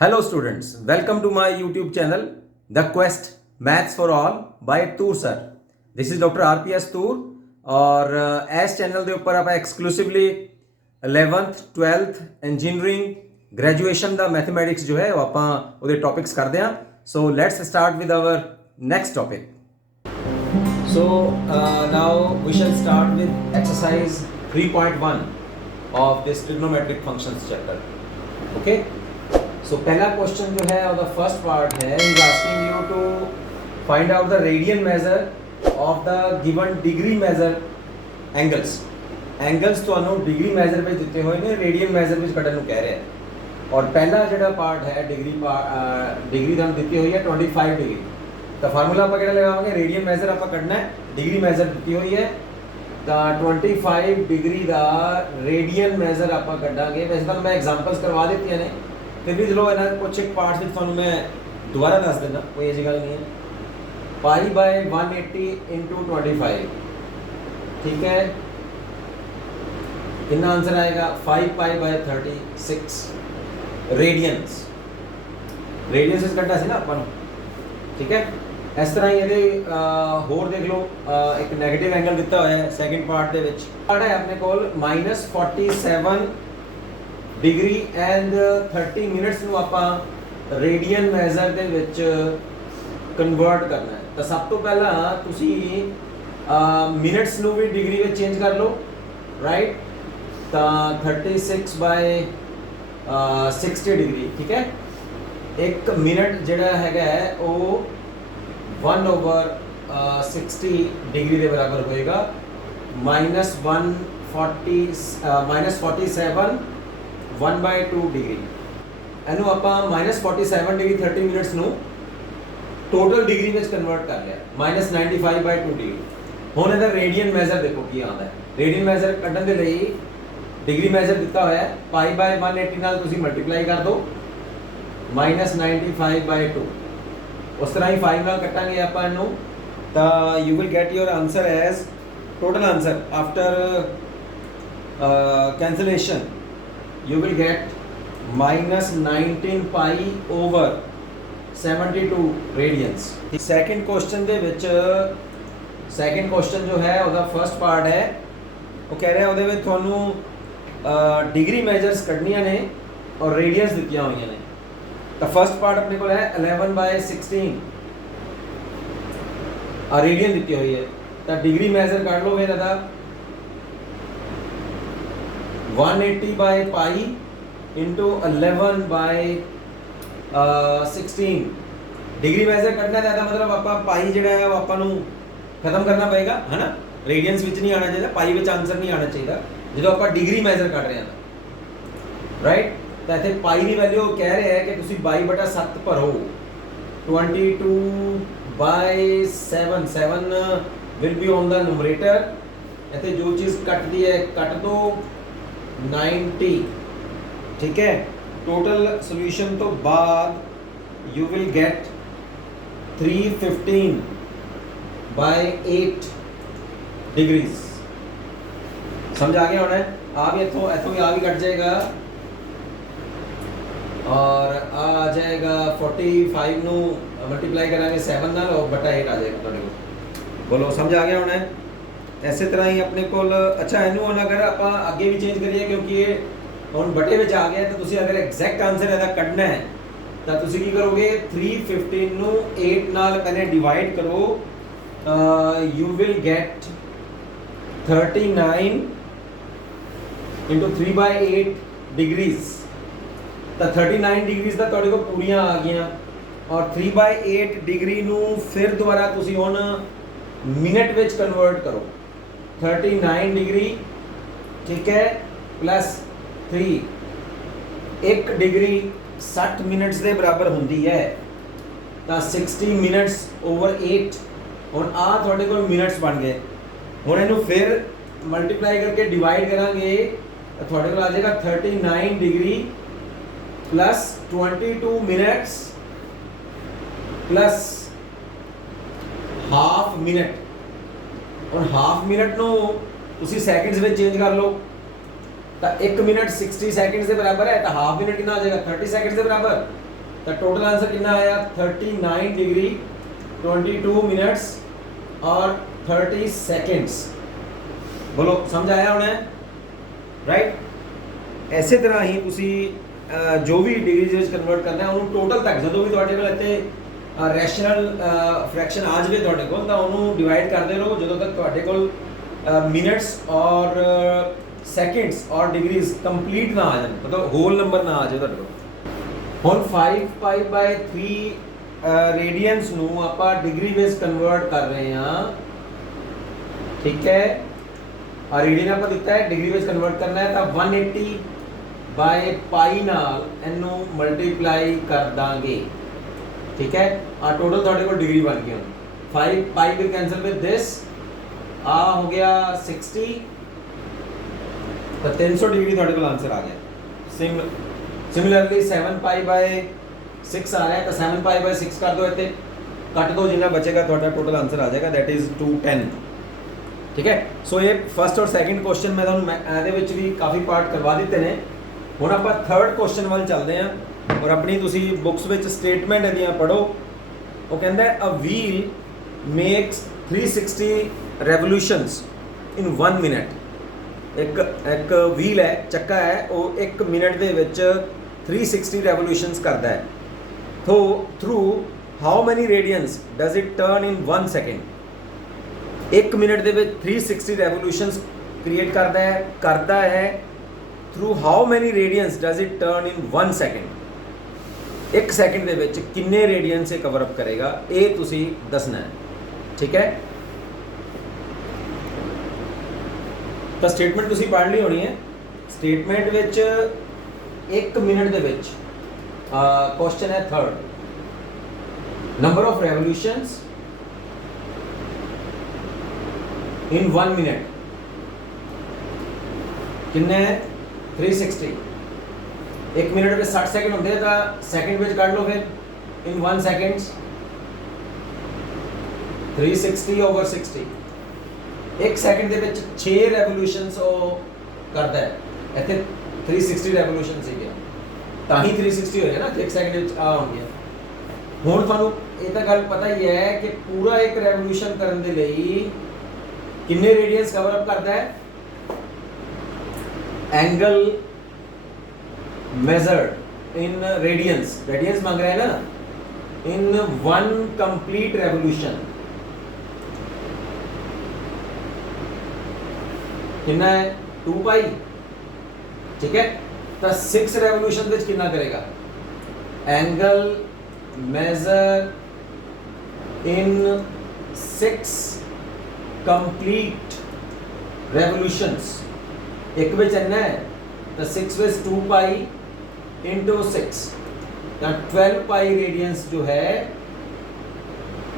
Hello students, welcome to my YouTube channel The Quest Maths for All by Toor Sir. This is Dr. RPS Toor और इस channel ਦੇ ਉੱਪਰ ਆਪਾਂ exclusively 11th 12th engineering graduation ਦਾ mathematics ਜੋ ਹੈ ਉਹ ਆਪਾਂ ਉਹਦੇ ਟੌਪਿਕਸ ਕਰਦੇ ਹਾਂ. So let's start with our next topic. So now we shall start with exercise 3.1 of this trigonometric functions chapter. Okay. So पहला क्वेश्चन जो है और फर्स्ट पार्ट है is asking you to find out the radian measure of the given degree measure angles ਤੁਹਾਨੂੰ degree measure ਵਿੱਚ ਦਿੱਤੇ ਹੋਏ ਨੇ रेडियन मेजर ਵਿੱਚ ਕੱਢਣ ਨੂੰ ਕਹਿ ਰਿਹਾ ਹੈ. और पहला ਜਿਹੜਾ ਪਾर्ट है डिग्री ਤੁਹਾਨੂੰ ਦਿੱਤੀ ਹੋਈ ਹੈ 25 डिग्री ਤਾਂ ਫਾਰਮੂਲਾ ਆਪਾਂ ਕਿਹੜਾ ਲਗਾਵਾਂਗੇ रेडियन मेजर ਆਪਾਂ ਕੱਢਣਾ ਹੈ डिग्री मेजर ਦਿੱਤੀ ਹੋਈ ਹੈ ਤਾਂ 25 डिग्री ਦਾ रेडियन मेजर ਆਪਾਂ ਕੱਢਾਂਗੇ. ਵੈਸੇ ਤਾਂ ਮੈਂ ਐਗਜ਼ਾਮਪਲਸ ਕਰਵਾ ਦਿੱਤੀਆਂ ਨੇ फिर भी चलो इन्हें कुछ एक पार्ट में थोड़ा मैं दोबारा दस देना कोई ऐसी गल नहीं है. पाई बाय 180 इंटू 25 ठीक है कितना आंसर आएगा 5 पाई बाय 36 रेडियंस से कटा सी ना अपन ठीक है. इस तरह ही ये होर देख लो एक नैगेटिव एंगल दिता हुआ है second part they which part है अपने कोल -47 डिग्री एंड 30 मिनट्स ਨੂੰ ਆਪਾਂ ਰੇਡੀਅਨ ਮੈਜ਼ਰ ਦੇ ਵਿੱਚ ਕਨਵਰਟ ਕਰਨਾ ਹੈ. ਤਾਂ ਸਭ ਤੋਂ ਪਹਿਲਾਂ ਤੁਸੀਂ ਮਿੰਟਸ ਨੂੰ ਵੀ ਡਿਗਰੀ ਵਿੱਚ ਚੇਂਜ ਕਰ ਲਓ ਰਾਈਟ. ਤਾਂ 36 ਬਾਈ 60 ਡਿਗਰੀ ਠੀਕ ਹੈ. 1 ਮਿੰਟ ਜਿਹੜਾ ਹੈਗਾ ਉਹ 1/60 ਡਿਗਰੀ ਦੇ ਬਰਾਬਰ ਹੋਏਗਾ -47 1/2 डिग्री ਇਹਨੂੰ ਆਪਾਂ -47 डिग्री 30 मिनट्स ਨੂੰ टोटल डिग्री ਵਿੱਚ ਕਨਵਰਟ ਕਰ ਲਿਆ -95/2 डिग्री. ਹੁਣ ਇਹਦਾ ਰੇਡੀਅਨ ਮੈਜ਼ਰ ਦੇਖੋ ਕੀ ਆਉਂਦਾ ਹੈ. ਰੇਡੀਅਨ ਮੈਜ਼ਰ ਕੱਢਣ ਦੇ ਲਈ ਡਿਗਰੀ ਮੈਜ਼ਰ ਦਿੱਤਾ ਹੋਇਆ ਹੈ ਪਾਈ ਬਾਈ 180 ਨਾਲ ਤੁਸੀਂ ਮਲਟੀਪਲਾਈ ਕਰ ਦਿਓ -95/2 ਉਸ ਤਰ੍ਹਾਂ ਹੀ 5 ਨਾਲ ਕੱਟਾਂਗੇ ਆਪਾਂ ਇਹਨੂੰ ਤਾਂ you will get your answer as total answer after cancellation you will get -19 pi over 72 radians. Second question ਦੇ ਵਿੱਚ सेकंड क्वेश्चन जो है ਉਹਦਾ ਫਰਸਟ ਪਾਰਟ ਹੈ ਉਹ ਕਹਿ ਰਿਹਾ ਉਹਦੇ ਵਿੱਚ ਤੁਹਾਨੂੰ ਡਿਗਰੀ ਮੈਜਰਸ ਕੱਢਣੀਆਂ ਨੇ ਔਰ ਰੇਡੀਅਸ ਦਿੱਤੀਆਂ ਹੋਈਆਂ ਨੇ. ਤਾਂ ਫਰਸਟ ਪਾਰਟ ਆਪਣੇ ਕੋਲ ਹੈ 11/16 ਆ ਰੇਡੀਅਨ ਦਿੱਤੀ ਹੋਈ ਹੈ ਤਾਂ ਡਿਗਰੀ ਮੈਜ਼ਰ ਕੱਢ ਲਓ ਫਿਰ ਇਹਦਾ 180 by pi into 11 by 16 degree major करना है मतलब ਆਪਾਂ ਪਾਈ ਜਿਹੜਾ ਹੈ ਉਹ ਆਪਾਂ ਨੂੰ ਖਤਮ ਕਰਨਾ ਪਏਗਾ ਹੈ ਨਾ. ਰੇਡੀਅਨਸ ਵਿੱਚ ਨਹੀਂ ਆਣਾ ਚਾਹੀਦਾ ਪਾਈ ਵਿੱਚ ਆਨਸਰ ਨਹੀਂ ਆਣਾ ਚਾਹੀਦਾ ਜਦੋਂ ਆਪਾਂ ਡਿਗਰੀ ਮੇਜਰ ਕੱਢ ਰਹੇ ਹਾਂ ਰਾਈਟ. ਤਾਂ ਇੱਥੇ ਪਾਈ ਦੀ ਵੈਲਿਊ ਕਹਿ ਰਿਹਾ ਹੈ ਕਿ ਤੁਸੀਂ 22/7 ਭਰੋ 22/7 will be on the numerator. ਇੱਥੇ ਜੋ ਚੀਜ਼ ਕੱਟਦੀ ਹੈ ਕੱਟ ਦੋ 90 ठीक है. टोटल सॉल्यूशन तो बाद you will get 315/8 डिग्रीज. समझ आ गया होना है. आप ये तो ऐसा भी आ भी कट जाएगा और आ जाएगा 45 नु मल्टीप्लाई करांगे 7 नाल और बटा 8 आ जाएगा ਤੁਹਾਡੇ ਕੋਲ. बोलो समझ आ गया होना है. ਇਸੇ ਤਰ੍ਹਾਂ ਹੀ ਆਪਣੇ ਕੋਲ ਅੱਛਾ ਇਹਨੂੰ ਹੁਣ ਅਗਰ ਆਪਾਂ ਅੱਗੇ ਵੀ ਚੇਂਜ ਕਰੀਏ ਕਿਉਂਕਿ ਇਹ ਹੁਣ ਬਟੇ ਵਿੱਚ ਆ ਗਿਆ ਤਾਂ ਤੁਸੀਂ ਅਗਰ ਐਗਜ਼ੈਕਟ ਆਨਸਰ ਇਹਦਾ ਕੱਢਣਾ ਹੈ ਤਾਂ ਤੁਸੀਂ ਕੀ ਕਰੋਗੇ 315 ਨੂੰ 8 ਨਾਲ ਪਹਿਲੇ ਡਿਵਾਈਡ ਕਰੋ you will get 39 into 3/8 degrees. ਤਾਂ 39 डिग्रीज ਦਾ ਤੁਹਾਡੇ ਕੋਲ ਪੂਰੀਆਂ ਆ ਗਈਆਂ ਔਰ 3/8 डिग्री ਨੂੰ ਫਿਰ ਦੁਬਾਰਾ ਤੁਸੀਂ ਹੁਣ मिनट ਵਿੱਚ ਕਨਵਰਟ ਕਰੋ 39 डिग्री ठीक है प्लस 3 1 डिग्री 60 मिनट्स ਦੇ ਬਰਾਬਰ ਹੁੰਦੀ ਹੈ ਤਾਂ 60 ਮਿੰਟਸ ਓਵਰ 8 ਹੁਣ ਆ ਤੁਹਾਡੇ ਕੋਲ ਮਿੰਟਸ ਬਣ ਗਏ. ਹੁਣ ਇਹਨੂੰ ਫਿਰ ਮਲਟੀਪਲਾਈ ਕਰਕੇ ਡਿਵਾਈਡ ਕਰਾਂਗੇ ਤਾਂ ਤੁਹਾਡੇ ਕੋਲ ਆ ਜਾਏਗਾ 39 degree plus 22 minutes plus half minute. ਹੁਣ ਹਾਫ ਮਿੰਟ ਨੂੰ ਤੁਸੀਂ ਸੈਕਿੰਡਸ ਵਿੱਚ ਚੇਂਜ ਕਰ ਲਓ ਤਾਂ 1 ਮਿੰਟ 60 ਸੈਕਿੰਡਸ ਦੇ ਬਰਾਬਰ ਹੈ ਤਾਂ ਹਾਫ ਮਿੰਟ ਕਿੰਨਾ ਆ ਜਾਏਗਾ 30 ਸੈਕਿੰਡਸ ਦੇ ਬਰਾਬਰ तो टोटल आंसर कितना आया 39 डिग्री 22 मिनट्स और 30 सेकेंड्स। बोलो समझ आया होना है, राइट। इसे तरह ही तुसी जो भी डिग्रीज ਵਿੱਚ ਕਨਵਰਟ ਕਰਨਾ ਹੈ ਉਹਨੂੰ ਟੋਟਲ ਤੱਕ ਜਦੋਂ ਵੀ ਤੁਹਾਡੇ ਕੋਲ ਇੱਥੇ ਰੈਸ਼ਨਲ ਫ੍ਰੈਕਸ਼ਨ ਆ ਜਾਵੇ ਤੁਹਾਡੇ ਕੋਲ ਤਾਂ ਉਹਨੂੰ ਡਿਵਾਈਡ ਕਰਦੇ ਰਹੋ ਜਦੋਂ ਤੱਕ ਤੁਹਾਡੇ ਕੋਲ ਮਿੰਟਸ ਔਰ ਸੈਕਿੰਡਸ ਔਰ ਡਿਗਰੀਜ਼ ਕੰਪਲੀਟ ਨਾ ਆ ਜਾਣ, ਮਤਲਬ ਹੋਲ ਨੰਬਰ ਨਾ ਆ ਜਾਵੇ ਤੁਹਾਡੇ ਕੋਲ। ਹੁਣ 5 ਪਾਈ ਬਾਈ 3 ਰੇਡੀਅਨਸ ਨੂੰ ਆਪਾਂ ਡਿਗਰੀ ਵਿੱਚ ਕਨਵਰਟ ਕਰ ਰਹੇ ਹਾਂ, ਠੀਕ ਹੈ। और रेडियन आपको दिखता है, डिग्री में कन्वर्ट करना है तो 180 बाय पाई नाल इनू मल्टीप्लाई कर देंगे, ठीक है। और टोटल थोड़े को डिग्री बन गई। 5 पाई विल कैंसिल विद दिस, आ हो गया 60 तो 300 डिग्री थोड़े को आंसर आ गया। सिमिलरली 7 पाई बाय 6 आ रहा है तो 7 पाई बाय 6 कर दो, इतने कट दो, जिन्ना बचेगा थोड़ा टोटल आंसर आ जाएगा, दैट इज 210, ठीक है। सो ये फर्स्ट और सैकेंड क्वेश्चन मैं तुहानू ਇਹਦੇ ਵਿੱਚ ਵੀ ਕਾਫੀ ਪਾर्ट करवा ਦਿੱਤੇ ਨੇ। ਹੁਣ ਆਪਾਂ थर्ड क्वेश्चन ਵੱਲ ਚੱਲਦੇ ਹਾਂ ਔਰ ਆਪਣੀ ਤੁਸੀਂ ਬੁੱਕਸ ਵਿੱਚ ਸਟੇਟਮੈਂਟ ਇਹਦੀਆਂ ਪੜੋ। ਉਹ ਕਹਿੰਦਾ ਹੈ ਅ ਵੀਲ ਮੇਕਸ 360 ਰੈਵੋਲੂਸ਼ਨਸ ਇਨ 1 ਮਿੰਟ। ਇੱਕ ਵੀਲ ਹੈ, ਚੱਕਾ ਹੈ, ਉਹ 1 ਮਿੰਟ ਦੇ ਵਿੱਚ 360 ਰੈਵੋਲੂਸ਼ਨਸ ਕਰਦਾ ਹੈ। तो through how many radians does it turn in 1 second. 1 minute ਦੇ ਵਿੱਚ 360 ਰੈਵੋਲੂਸ਼ਨਸ ਕ੍ਰੀਏਟ ਕਰਦਾ ਹੈ through how many radians does it turn in 1 second. 1 second ਦੇ ਵਿੱਚ ਕਿੰਨੇ ਰੇਡੀਅਨਸ ਇਹ ਕਵਰ ਅਪ ਕਰੇਗਾ, ਇਹ ਤੁਸੀਂ ਦੱਸਣਾ ਹੈ, ਠੀਕ ਹੈ। ਤਾਂ ਸਟੇਟਮੈਂਟ ਤੁਸੀਂ ਪੜ੍ਹ ਲਈ ਹੋਣੀ ਹੈ। ਸਟੇਟਮੈਂਟ ਵਿੱਚ 1 ਮਿੰਟ ਦੇ ਵਿੱਚ क्वेश्चन है third, number of revolutions in 1 minute कितने हैं 360। 1 मिनट में 60 सेकंड होते हैं तो सेकंड में काट लो फिर इन 1 सेकंड्स 360 ओवर 60। 1 सेकंड ਦੇ ਵਿੱਚ 6 ਰੈਵੋਲੂਸ਼ਨਸ ਉਹ ਕਰਦਾ ਹੈ। ਇੱਥੇ 360 ਰੈਵੋਲੂਸ਼ਨ ਸੀਗੇ ਤਾਂ ਹੀ 360 ਹੋਏਗਾ ਨਾ, 1 ਸੈਕਿੰਡ ਵਿੱਚ ਆ ਹੋ ਗਿਆ। ਹੁਣ ਤੁਹਾਨੂੰ ਇਹ ਤਾਂ ਗੱਲ ਪਤਾ ਹੀ ਹੈ ਕਿ ਪੂਰਾ ਇੱਕ ਰੈਵੋਲੂਸ਼ਨ ਕਰਨ ਦੇ ਲਈ ਕਿੰਨੇ ਰੇਡੀਅਸ ਕਵਰ ਅਪ ਕਰਦਾ ਹੈ। Angle measured in radians, radians मांग रहा है ना, इन 1 कंप्लीट रेवोल्यूशन कितना है 2 पाई, ठीक है। तो 6 रेवोल्यूशन विच कितना करेगा। Angle measure in 6 complete revolutions, एक में चलना है तो 6 with 2 पाई इंटू 6 तो 12 पाई रेडियंस जो है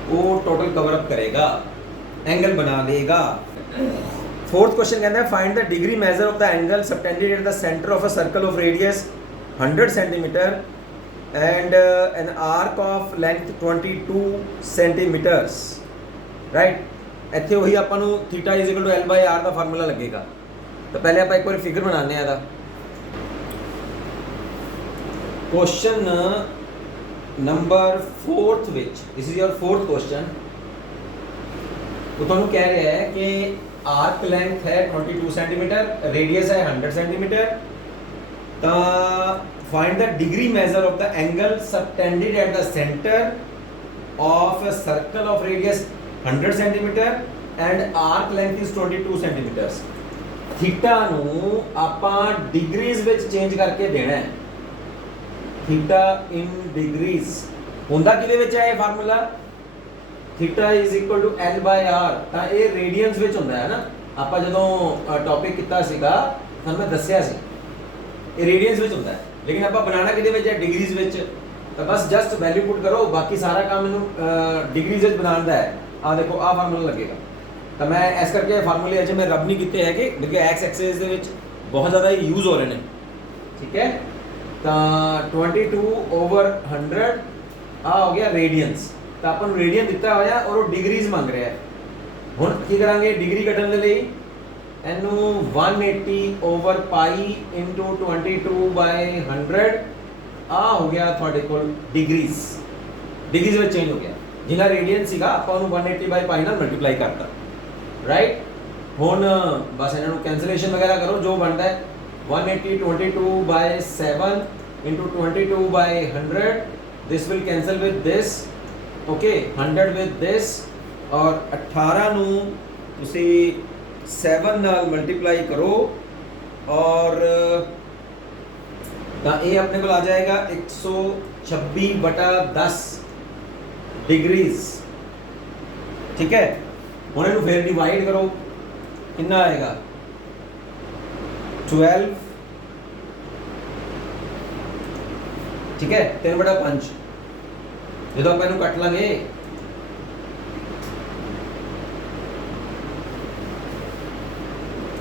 वो टोटल कवर अप करेगा, एंगल बना देगा। फोर्थ क्वेश्चन कहता है find the degree measure of the angle subtended at the centre of a circle of radius 100 centimetre and an arc of length 22 centimetres, right. इत्थे वही आपां नूं theta is equal to L by R का formula लगेगा। तो पहले आप एक बार फिगर बनाने हैं। Question number 4 which, this is your 4th question. वो तुहानू कह रहा है कि आर्क लेंथ है 22 सेंटीमीटर, रेडियस है 100 सेंटीमीटर। तो find the degree measure of the angle subtended at the centre of a circle of radius 100 centimetre and arc length is 22 centimetres. Theta ਨੂੰ ਆਪਾਂ ਡਿਗਰੀਜ਼ ਵਿੱਚ ਚੇਂਜ ਕਰਕੇ ਦੇਣਾ ਹੈ। ਥੀਟਾ ਇਨ degrees ਹੁੰਦਾ ਕਿਹਦੇ ਵਿੱਚ ਹੈ ਇਹ formula, theta is equal to L by R। ਤਾਂ ਇਹ ਰੇਡੀਅਨਸ ਵਿੱਚ ਹੁੰਦਾ ਹੈ ਨਾ, ਆਪਾਂ ਜਦੋਂ ਟੌਪਿਕ ਕੀਤਾ ਸੀਗਾ ਤੁਹਾਨੂੰ ਮੈਂ ਦੱਸਿਆ ਸੀ ਇਹ ਰੇਡੀਅਨਸ ਵਿੱਚ ਹੁੰਦਾ ਹੈ, ਲੇਕਿਨ ਆਪਾਂ ਬਣਾਉਣਾ ਕਿਹਦੇ ਵਿੱਚ ਹੈ ਡਿਗਰੀਜ਼ ਵਿੱਚ। ਤਾਂ ਬਸ ਜਸਟ ਵੈਲਿਊ ਪੁੱਟ ਕਰੋ, ਬਾਕੀ ਸਾਰਾ ਕੰਮ ਇਹਨੂੰ ਡਿਗਰੀਜ਼ ਵਿੱਚ ਬਣਾਉਣ ਦਾ ਹੈ। ਆ ਦੇਖੋ ਆ ਫਾਰਮੂਲਾ ਲੱਗੇਗਾ। तो मैं इस करके फार्मूले अजे मैं रब नहीं किए है कि बल्कि एक्स एक्सिस के बहुत ज़्यादा यूज़ हो रहे हैं, ठीक है। तो 22 ओवर 100 आ हो गया रेडियंस। तो अपन रेडियन दिता होया और वो डिग्रीज मांग रहा है। हुण की करांगे डिग्री कटन दे लई इनू 180 ओवर पाई इंटू 22 बाय 100 आ हो गया थोड़े को डिग्रीज में चेंज हो गया जिन्ना रेडियन सीगा ਆਪਾਂ ਉਹਨੂੰ 180 बाय पाई ਨਾਲ मल्टीप्लाई करता राइट ਹੁਣ बस ਇਹਨਾਂ ਨੂੰ कैंसलेशन वगैरह करो जो बनता है 180 22 by 7 into 22 by 100 this will cancel with this okay 100 with this और 18 ਨੂੰ ਤੁਸੀਂ 7 ਨਾਲ मल्टीप्लाई करो और ਤਾਂ ਇਹ ਆਪਣੇ ਕੋਲ ਆ ਜਾਏਗਾ 126/10 डिग्रीज ठीक है ਹੁਣ ਇਹਨੂੰ ਫਿਰ डिवाइड करो कितना आएगा 12 ठीक है 3/5 जो तो अपन कट लांगे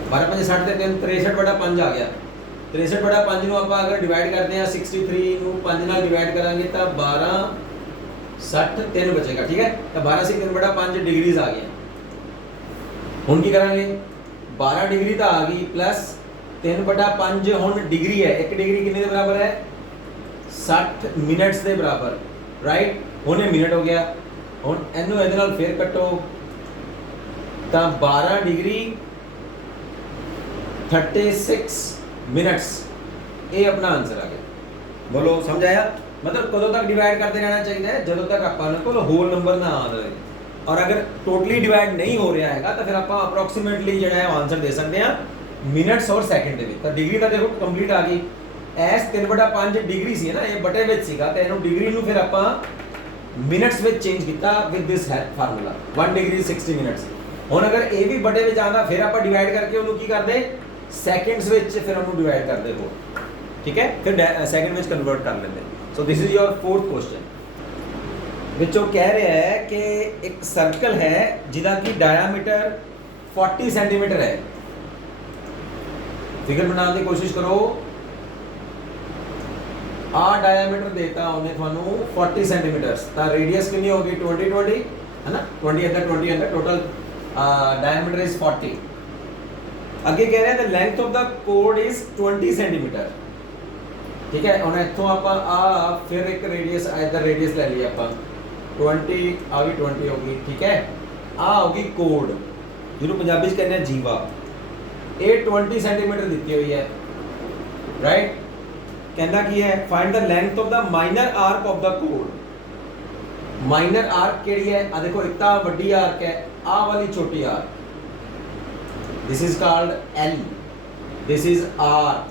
12 5 60 ਤੇ 63/5 ਆ ਗਿਆ 63/5 ਨੂੰ ਆਪਾਂ ਅਗਰ ਡਿਵਾਈਡ ਕਰਦੇ ਆ 63 ਨੂੰ 5 ਨਾਲ ਡਿਵਾਈਡ ਕਰਾਂਗੇ ਤਾਂ 12 60 3 बचेगा ठीक है तो 12 से 3/5 डिग्रीज आ गया ਹੁਣ ਕੀ ਕਰਾਂਗੇ 12 डिग्री ਤਾਂ ਆ ਗਈ ਪਲੱਸ 3/5 ਹੁਣ डिग्री है 1 डिग्री ਕਿੰਨੇ ਦੇ ਬਰਾਬਰ ਹੈ 60 ਮਿੰਟਸ ਦੇ ਬਰਾਬਰ ਰਾਈਟ ਹੁਣ ਇਹ ਮਿੰਟ ਹੋ ਗਿਆ ਹੁਣ ਇਹਨੂੰ ਇਹਦੇ ਨਾਲ ਫੇਰ ਕੱਟੋ ਤਾਂ 12 डिग्री 36 मिनट्स ये अपना आंसर आ गया बोलो समझ आया मतलब कदों तक डिवाइड करते रहना चाहिए ਜਦੋਂ तक ਆਪਾਂ ਨੂੰ ਕੋਲ ਹੋਲ ਨੰਬਰ ਨਾ ਆ ਜਾਵੇ और अगर टोटली डिवाइड नहीं हो रहा है तो फिर आप अप्रोक्सीमेटली जो है आंसर दे सकते हैं मिनट्स और सैकेंड ਦੇ ਤਾਂ डिग्री ਤਾਂ ਦੇਖੋ ਕੰਪਲੀਟ ਆ ਗਈ ਐਸ 3/5 डिग्री ਸੀ ਨਾ ਇਹ ਬਟੇ ਵਿੱਚ ਸੀਗਾ ਤੇ ਇਹਨੂੰ डिग्री ਨੂੰ ਫਿਰ ਆਪਾਂ ਮਿੰਟਸ ਵਿੱਚ ਚੇਂਜ ਕੀਤਾ with this formula 1 degree 60 minutes ਹੁਣ ਅਗਰ ਇਹ ਵੀ ਬਟੇ ਵਿੱਚ ਆਂਦਾ ਫਿਰ ਆਪਾਂ ਡਿਵਾਈਡ ਕਰਕੇ ਉਹਨੂੰ ਕੀ ਕਰਦੇ ਸੈਕਿੰਡਸ ਵਿੱਚ ਫਿਰ ਉਹਨੂੰ ਡਿਵਾਈਡ ਕਰਦੇ ਹੋ ਠੀਕ ਹੈ ਫਿਰ ਸੈਕਿੰਡ ਵਿੱਚ ਕਨਵਰਟ ਕਰ ਲੈਂਦੇ so this is your fourth question ਵਿੱਚੋਂ ਕਹਿ ਰਿਹਾ ਹੈ ਕਿ ਇੱਕ ਸਰਕਲ ਹੈ ਜਿਹਦਾ ਕਿ ਡਾਇਆਮੀਟਰ 40 ਸੈਂਟੀਮੀਟਰ ਹੈ ਫਿਗਰ ਬਣਾਉਣ ਦੀ ਕੋਸ਼ਿਸ਼ ਕਰੋ ਆ ਡਾਇਆਮੀਟਰ ਦੇਤਾ ਉਹਨੇ ਤੁਹਾਨੂੰ 40 ਸੈਂਟੀਮੀਟਰ ਤਾਂ ਰੇਡੀਅਸ ਕਿੰਨੀ ਹੋਗੀ 20 ਹੈ ਨਾ 20 ਅੰਦਰ ਟੋਟਲ diameter is 40 ਅੱਗੇ ਕਹਿ ਰਿਹਾ the length of the chord is 20 centimeter ਠੀਕ ਹੈ ਹੁਣ ਇੱਥੋਂ ਆਪਾਂ ਆ ਫਿਰ ਇੱਕ ਰੇਡੀਅਸ ਇਧਰ ਰੇਡੀਅਸ ਲੈ ਲਈ ਆਪਾਂ 20 ਆ ਵੀ 20 ਹੋਗੀ ਠੀਕ ਹੈ ਆ ਹੋਗੀ ਕੋਡ ਜਿਹਨੂੰ ਪੰਜਾਬੀ ਚ ਕਹਿੰਦੇ ਆ ਜੀਵਾ ਇਹ 20 ਸੈਂਟੀਮੀਟਰ ਦਿੱਤੀ ਹੋਈ ਹੈ ਰਾਈਟ ਕਹਿੰਦਾ ਕੀ ਹੈ find the length of the minor arc of the chord minor arc ਕਿਹੜੀ ਹੈ ਆ ਦੇਖੋ ਇੱਕ ਤਾਂ ਵੱਡੀ ਆਰਕ ਹੈ ਆ ਵਾਲੀ ਛੋਟੀ ਆਰਕ this is called L this is R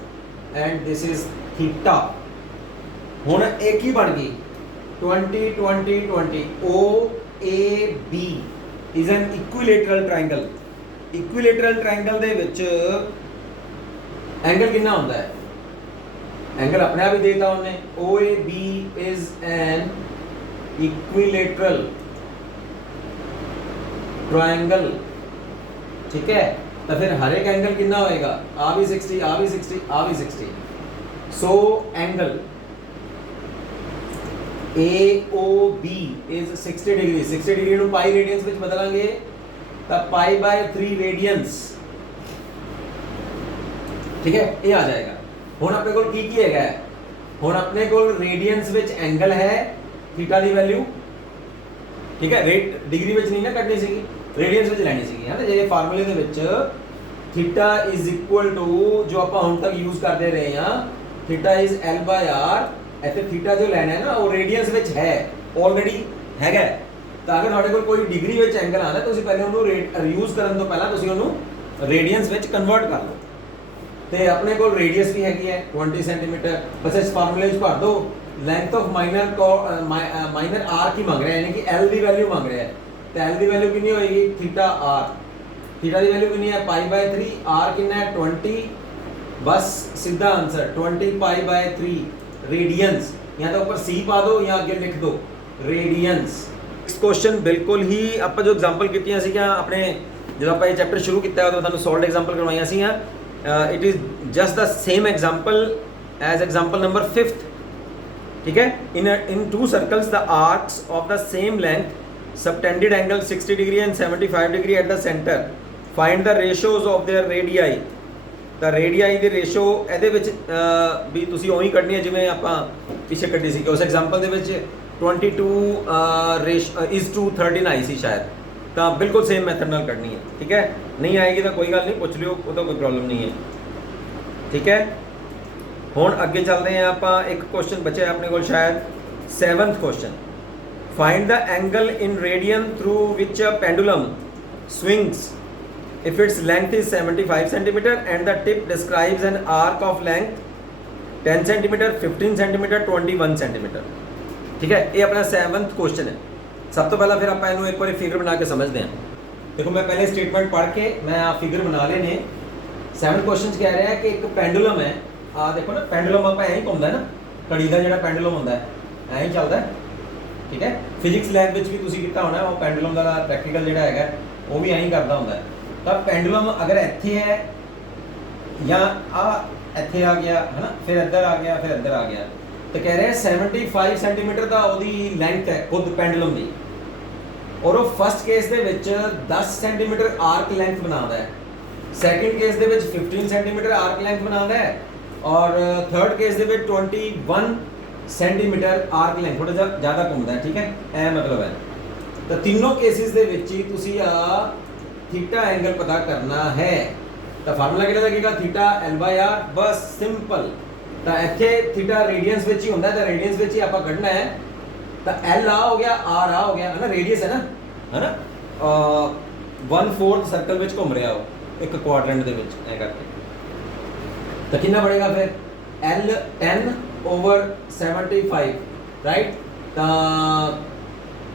and this is theta ਹੁਣ ਇੱਕ ਹੀ ਬਣ ਗਈ 20 20 20 OAB is an equilateral triangle equilateral triangle ਦੇ ਵਿੱਚ ਐਂਗਲ ਕਿੰਨਾ ਹੁੰਦਾ ਹੈ ਐਂਗਲ ਆਪਣੇ ਆਪ ਹੀ ਦੇਤਾ ਉਹਨੇ OAB is an equilateral triangle ठीक है तो फिर हर एक एंगल कितना होएगा आ भी 60 आ भी 60 आ भी 60 so angle AOB is 60 degree 60 degree ਨੂੰ पाई रेडियंस ਵਿੱਚ ਬਦਲਾਂਗੇ ਤਾਂ पाई by 3 रेडियंस ठीक है ਇਹ ਆ ਜਾਏਗਾ ਹੁਣ ਆਪਣੇ ਕੋਲ ਕੀ ਹੈਗਾ ਹੁਣ ਆਪਣੇ ਕੋਲ रेडियंस ਵਿੱਚ एंगल है थीटा ਦੀ ਵੈਲਿਊ ठीक है रेट डिग्री ਵਿੱਚ ਨਹੀਂ ਨਾ ਕੱਢਣੀ ਸੀਗੀ रेडियंस ਵਿੱਚ ਲੈਣੀ ਸੀਗੀ ਹੈ ਨਾ ਜੇ ਫਾਰਮੂਲੇ ਦੇ ਵਿੱਚ थीटा is equal to जो ਆਪਾਂ ਹੁਣ ਤੱਕ ਯੂਜ਼ ਕਰਦੇ ਰਹੇ ਹਾਂ theta is L by R ਇੱਥੇ थीटा जो ਲੈਣਾ ਹੈ ਨਾ ਉਹ रेडियंस ਵਿੱਚ ਹੈ ਆਲਰੇਡੀ ਹੈਗਾ ਤਾਂ ਅਗਰ ਤੁਹਾਡੇ ਕੋਲ ਕੋਈ ਡਿਗਰੀ ਵਿੱਚ ਐਂਗਲ ਆਣਾ ਤੁਸੀਂ ਪਹਿਲੇ ਉਹਨੂੰ ਯੂਜ਼ ਕਰਨ ਤੋਂ ਪਹਿਲਾਂ ਤੁਸੀਂ ਉਹਨੂੰ ਰੇਡੀਅੰਸ ਵਿੱਚ ਕਨਵਰਟ ਕਰ ਲਓ ਤੇ ਆਪਣੇ ਕੋਲ ਰੇਡੀਅਸ ਵੀ ਹੈਗੀ ਹੈ 20 ਸੈਂਟੀਮੀਟਰ ਬਸ ਇਸ ਫਾਰਮੂਲੇ ਵਿੱਚ ਭਰ ਦਿਓ लेंथ ऑफ माइनर आर की मांग रहा है यानी कि एल की वैल्यू मांग रहा है तो एल की वैल्यू कितनी होएगी थीटा आर थीटा की वैल्यू कितनी है पाई बाय 3 आर कितना है 20 बस सीधा आंसर 20 पाई बाय 3 रेडियंस या तो ऊपर सी पा दो या आगे लिख दो रेडियंस इस क्वेश्चन बिल्कुल ही आप जो एग्जांपल कीतियां सीगा अपने जो आप ये चैप्टर शुरू किया तो ਤੁਹਾਨੂੰ ਸੋਲਵਡ एग्जांपल करवाइयां ਸੀਆਂ it is just the same example as example number 5th ठीक है in two circles the arcs of the same length subtended angle 60 degree and 75 degree at the center find the ratios of their radii the radii ਦੇ ratio ਇਹਦੇ ਵਿੱਚ ਵੀ ਤੁਸੀਂ ਉਹੀ ਕੱਢਣੀ ਹੈ ਜਿਵੇਂ ਆਪਾਂ ਪਿੱਛੇ ਕੱਢੀ ਸੀ ਕਿ ਉਸ ਐਗਜ਼ਾਮਪਲ ਦੇ ਵਿੱਚ 22:13 ਆਈ ਸੀ ਸ਼ਾਇਦ, ਤਾਂ ਬਿਲਕੁਲ ਸੇਮ ਮੈਥਡ ਨਾਲ ਕੱਢਣੀ ਹੈ। ਠੀਕ ਹੈ, ਨਹੀਂ ਆਏਗੀ ਤਾਂ ਕੋਈ ਗੱਲ ਨਹੀਂ, ਪੁੱਛ ਲਿਓ, ਉਹਦਾ ਕੋਈ ਪ੍ਰੋਬਲਮ ਨਹੀਂ ਹੈ। ਠੀਕ ਹੈ, ਹੁਣ ਅੱਗੇ ਚੱਲਦੇ ਹਾਂ ਆਪਾਂ। ਇੱਕ ਕੁਐਸਚਨ ਬਚਿਆ ਆਪਣੇ ਕੋਲ ਸ਼ਾਇਦ 7th question, find the angle in radian through which a pendulum swings if its length is 75 cm and the tip describes an arc of length 10 cm 15 cm 21 cm। ठीक है, ये अपना 7th क्वेश्चन है। सब तो पहला फिर आप इन्हों एक बार फिगर बना के समझते हैं। देखो मैं पहले स्टेटमेंट पढ़ के मैं आप फिगर बना लेने। 7th क्वेश्चन कह रहा है कि एक पेंडुलम है, देखो ना पेंडुलम आप ऐ घूमता है ना, घड़ी का जो पेंडुलम होंगे ऐ ही चलता है। ठीक है, फिजिक्स लैब में भी तुसीं कीता होना, वो पेंडुलम का प्रैक्टिकल जो है वो भी ऐ ही करता होंगे। तो पेंडुलम अगर इत्थे है या इत्थे आ गया है ना, फिर इधर आ गया, फिर इधर आ गया, तो कह रहे हैं 75 सेंटीमीटर का वो लेंथ है खुद पेंडुलम की, और वो फर्स्ट केस दे विच 10 सेंटीमीटर आर्क लेंथ बनाता है, सैकेंड केस दे विच 15 सेंटीमीटर आर्क लेंथ बनाता है, और थर्ड केस दे विच 21 सेंटीमीटर आर्क लेंथ, थोड़ा ज़्यादा घूमता है। ठीक है, ए मतलब है। तो तीनों केसिस दे विच ही तुसी थीटा एंगल पता करना है। तो फार्मूला किहड़ा लगेगा, थीटा L/R, बस सिंपल। तो इत्थे थीटा रेडियंस विच ही हुंदा है, तो रेडियंस विच ही आपां कढना है। तो L हो गया, R हो गया, है ना, रेडियस है ना 1/4 सर्कल विच घूम रहा हो एक क्वाड्रेंट दे विच ऐ करके। तो कितना बनेगा फिर L 10/75, राइट। तो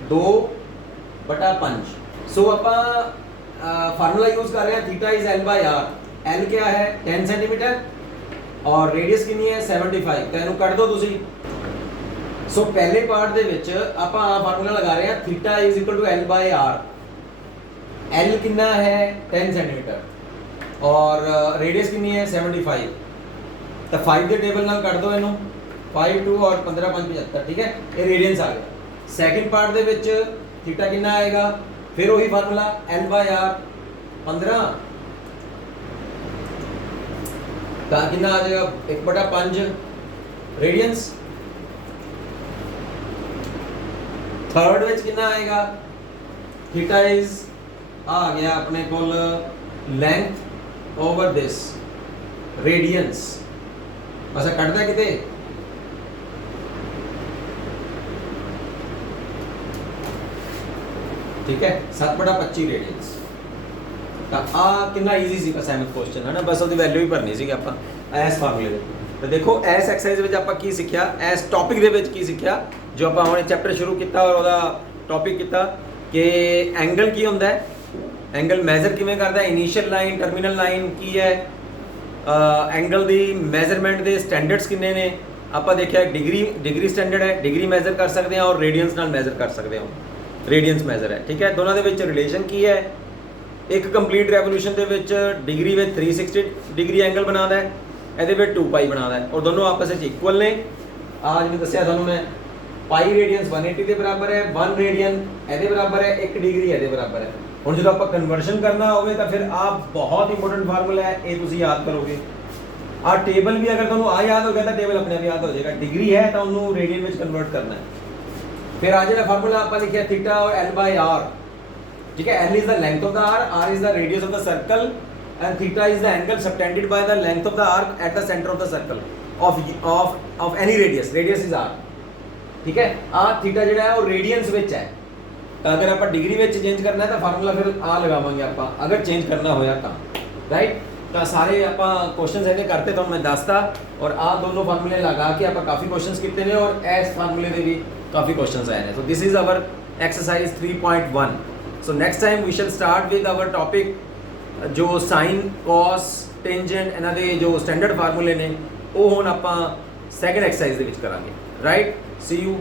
2/5। सो आप फार्मूला यूज कर रहे हैं, थीटा इज L/R। L क्या है 10 सेंटीमीटर और रेडियस कितनी है 75। तो इन्हों कट दो तुसी। सो पहले पार्ट दे विच आपां फार्मूला लगा रहे हैं, theta is equal to L/R। L कितना है 10 सेंटीमीटर और रेडियस कितनी है 75। तो 5 के टेबल नाल कट दो इन्हों, 5 2 और 15 5 75। ठीक है, ये रेडियंस आ गया। सैकेंड पार्ट दे विच थीटा कितना आएगा, फिर वही फार्मूला L/R 15 का कितना आ जाएगा 1/5 रेडियंस। थर्ड विच कितना आएगा, थीटा इज आ गया अपने कोल लेंथ ओवर दिस रेडियंस। अच्छा कटदा किते, ठीक है 7/25 रेडियंस। तो कितना ईजी सी 7th क्वेश्चन है ना, बस उसकी वैल्यू ही भरनी सी आपां इस फार्मूले दे। तो देखो इस एक्सरसाइज विच आपां की सीखिया, इस टॉपिक दे विच की सीखिया, जो आपां हुणे चैप्टर शुरू किया और उसदा टॉपिक किया कि एंगल की हुंदा है, एंगल मैजर किवें करदा है, इनीशियल लाइन टर्मिनल लाइन की है, एंगल दी मैजरमेंट दे स्टैंडर्ड्स किन्ने ने। आपां देखिया डिग्री स्टैंडर्ड है, डिग्री मैजर कर सकते हैं और रेडियंस नाल मैजर कर सकते हो, रेडियंस मैजर है। ठीक है, दोनों दे विच रिलेशन की है, एक complete revolution they which degree which 360 degree angle बनाता है, ਇਹਦੇ ਵਿੱਚ 2 ਪਾਈ ਬਣਾਦਾ है, और दोनों आपस में इक्वल ने। आज भी दसिया थानू मैं, पाई रेडियंस 180 के बराबर है, 1 रेडियन ਇਹਦੇ बराबर है, 1 डिग्री ਇਹਦੇ बराबर है। ਹੁਣ ਜਦੋਂ ਆਪਾਂ ਕਨਵਰਸ਼ਨ ਕਰਨਾ ਹੋਵੇ ਤਾਂ ਫਿਰ ਆਹ ਬਹੁਤ ਇੰਪੋਰਟੈਂਟ ਫਾਰਮੂਲਾ ਹੈ, ਇਹ ਤੁਸੀਂ ਯਾਦ ਕਰੋਗੇ। ਆ ਟੇਬਲ ਵੀ ਅਗਰ ਤੁਹਾਨੂੰ ਆ ਯਾਦ ਹੋ ਗਿਆ ਤਾਂ ਟੇਬਲ ਆਪਣੇ ਆਪ ਯਾਦ ਹੋ ਜਾਏਗਾ। डिग्री है तो ਉਹਨੂੰ रेडियन ਵਿੱਚ ਕਨਵਰਟ करना है। फिर आज का फार्मूला आप लिखा थीटा और L/R। ठीक है, L is the length of the arc, R is the radius of the circle and theta is the angle subtended by the length of the arc eight the centre of the circle of any radius is R। ठीक है, theta जो है वो radiance विच है। अगर आप degree में change करना है तो फार्मूला फिर लगावांगे आप, अगर चेंज करना होया तो, राइट। तो सारे आप क्वेश्चन इन्हें करते तो मैं दसता, और दोनों फार्मूले लगा के आप काफ़ी क्वेश्चन किए हैं और इस फार्मूले के भी काफ़ी क्वेश्चन आए हैं। So this is our exercise 3.1। So next time we shall start with our topic जो साइन कॉस टेंजेंट इन्हों के जो स्टैंडर्ड फार्मूले ने वो हुण आपां सैकेंड एक्सरसाइज दे विच करांगे, राइट। C you.